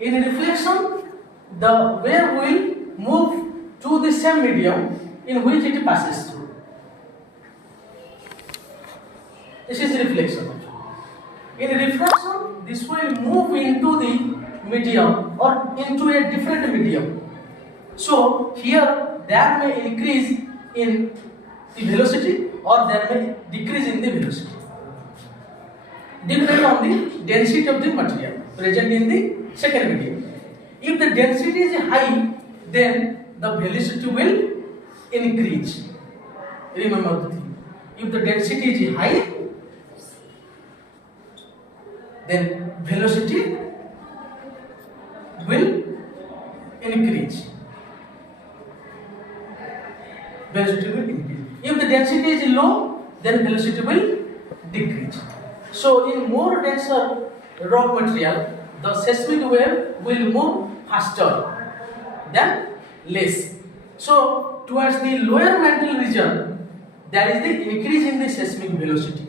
In reflection, the wave will move to the same medium in which it passes through. This is reflection. In refraction, this will move into the medium or into a different medium. So here there may increase in the velocity or there may decrease in the velocity, depending on the density of the material present in the second medium. If the density is high, then the velocity will increase. Remember the thing. If the density is high, then velocity will increase. Velocity will increase. If the density is low, then velocity will decrease. So in more denser rock material, the seismic wave will move faster than less. So towards the lower mantle region, there is the increase in the seismic velocity.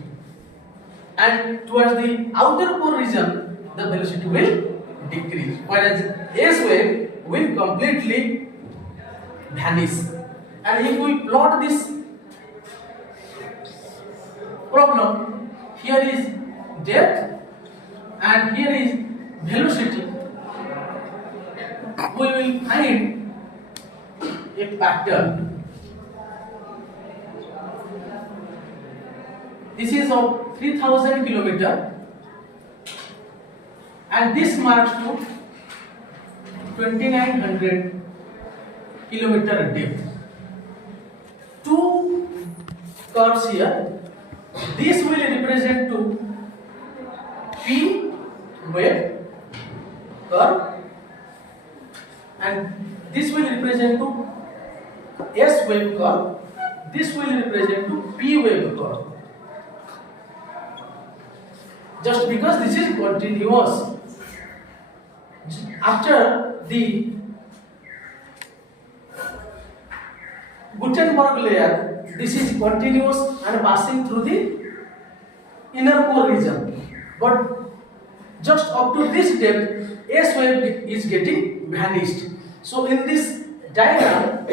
And towards the outer core region, the velocity will decrease. Whereas S wave will completely vanish. And if we plot this problem, here is depth and here is velocity, we will find a pattern. This is of 3000 kilometer and this marks to 2900 kilometer depth. Two curves here. This will represent to P wave curve and this will represent to S wave curve. This will represent to P wave curve. Just because this is continuous. After the Gutenberg layer, this is continuous and passing through the inner core region. But just up to this depth, S wave is getting vanished. So in this diagram,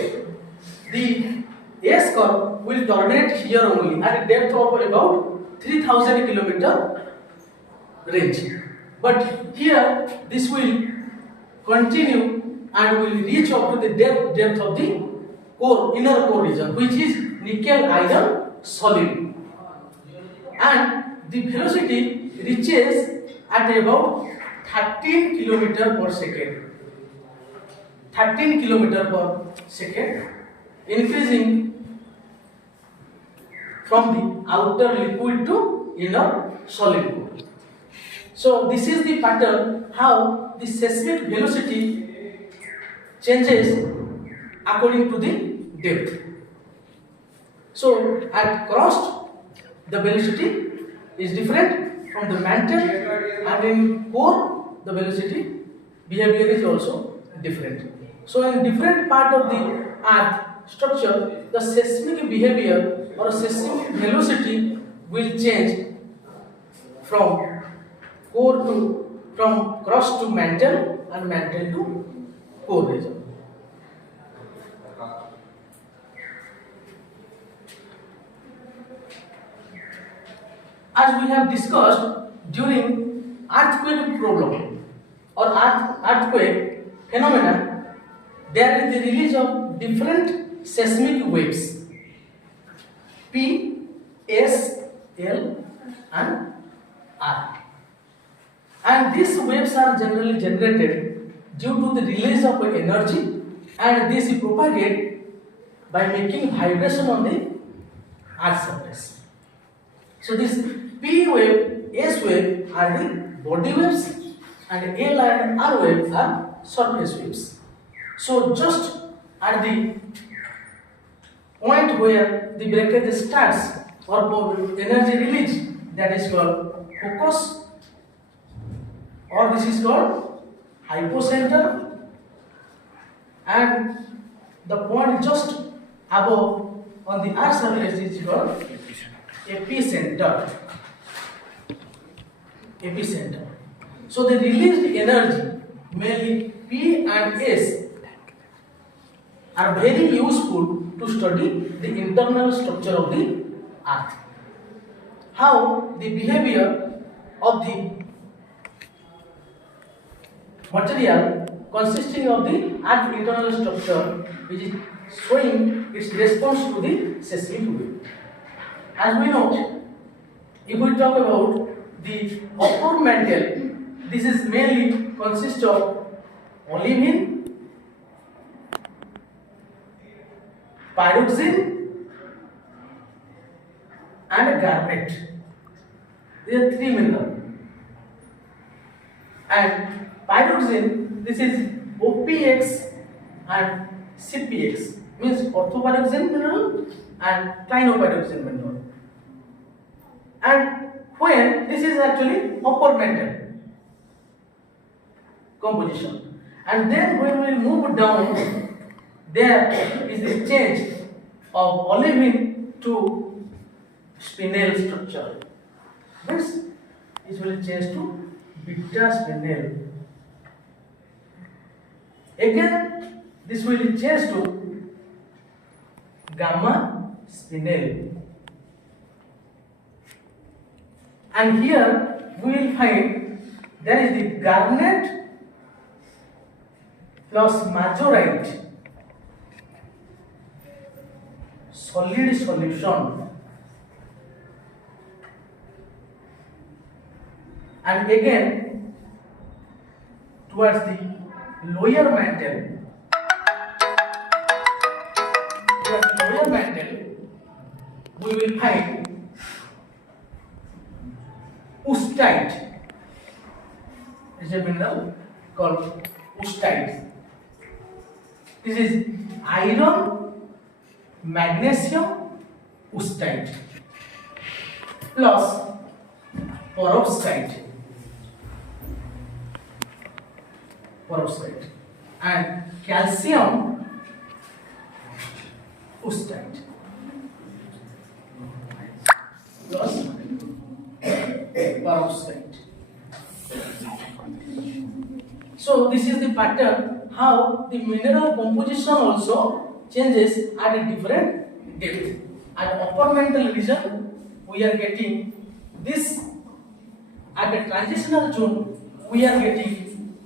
the S curve will terminate here only at a depth of about 3000 kilometer range. But here this will continue and will reach up to the depth of the core, inner core region, which is nickel iron solid. And the velocity reaches at about 13 km per second. 13 km per second, increasing from the outer liquid to inner solid core. So this is the pattern how the seismic velocity changes according to the depth. So at crust, the velocity is different from the mantle, and in core, the velocity behavior is also different. So in different part of the earth structure, the seismic behavior or seismic velocity will change from crust to mantle and mantle to core region. As we have discussed during earthquake problem or earthquake phenomena, there is the release of different seismic waves P, S, L and R. And these waves are generally generated due to the release of energy, and this is propagated by making vibration on the earth surface. So this P wave, S wave are the body waves, and L and R waves are surface waves. So just at the point where the breakage starts or energy release, that is called focus, or this is called hypocenter, and the point just above on the earth surface is called epicenter. Epicenter. So the released energy mainly P and S, are very useful to study the internal structure of the earth. How the behavior of the material consisting of the earth internal structure which is showing its response to the seismic wave. As we know, if we talk about the upper mantle, this is mainly consists of olivine, pyroxene and garnet. These are three minerals. And pyroxene, this is OPX and CPX, means orthopyroxene mineral and clinopyroxene mineral. And when this is actually upper mantle composition, and then when we move down, there is a change of olivine to spinel structure. This will change to beta spinel. Again, this will change to gamma spinel. And here we will find there is the garnet plus majorite solid solution, and again towards the lower mantle, we will find ustite. Is a mineral called ustite. This is iron, magnesium, ustite plus perovskite, and calcium ustite plus perovskite. So this is the pattern how the mineral composition also changes at a different depth. At upper mantle region, we are getting this. At the transitional zone, we are getting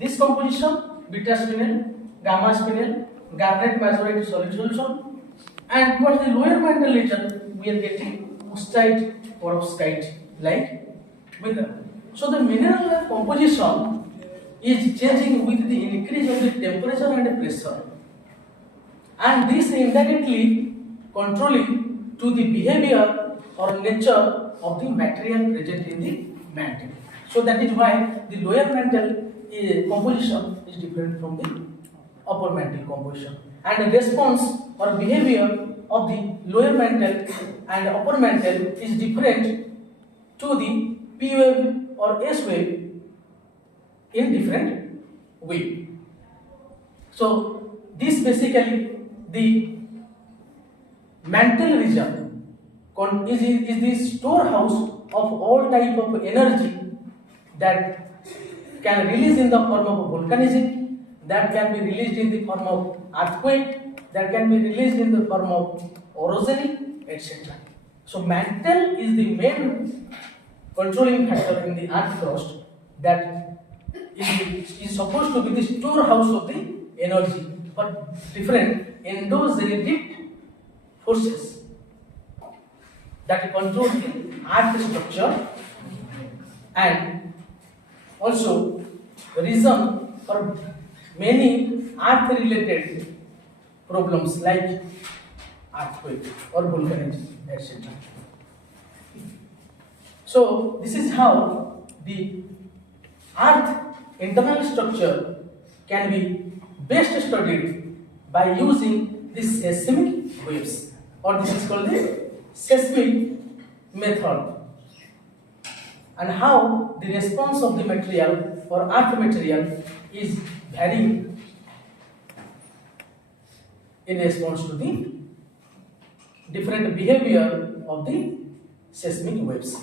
this composition: beta spinel, gamma spinel, garnet majorite solid solution, and towards the lower mantle region, we are getting ustite, perovskite like mineral. So the mineral composition is changing with the increase of the temperature and pressure, and this indirectly controlling to the behavior or nature of the material present in the mantle. So that is why the lower mantle composition is different from the upper mantle composition, and the response or behavior of the lower mantle and upper mantle is different to the P wave or S wave in different way. So this basically the mantle region is the storehouse of all type of energy that can release in the form of volcanism, that can be released in the form of earthquake, that can be released in the form of orogeny, etc. So mantle is the main controlling factor in the earth crust that is supposed to be the storehouse of the energy, but different endogenetic forces that control the earth structure, and also reason for many earth related problems like earthquake or volcanism, etc. So this is how the earth internal structure can be best studied by using the seismic waves, or this is called the seismic method, and how the response of the material or earth material is varying in response to the different behavior of the seismic waves.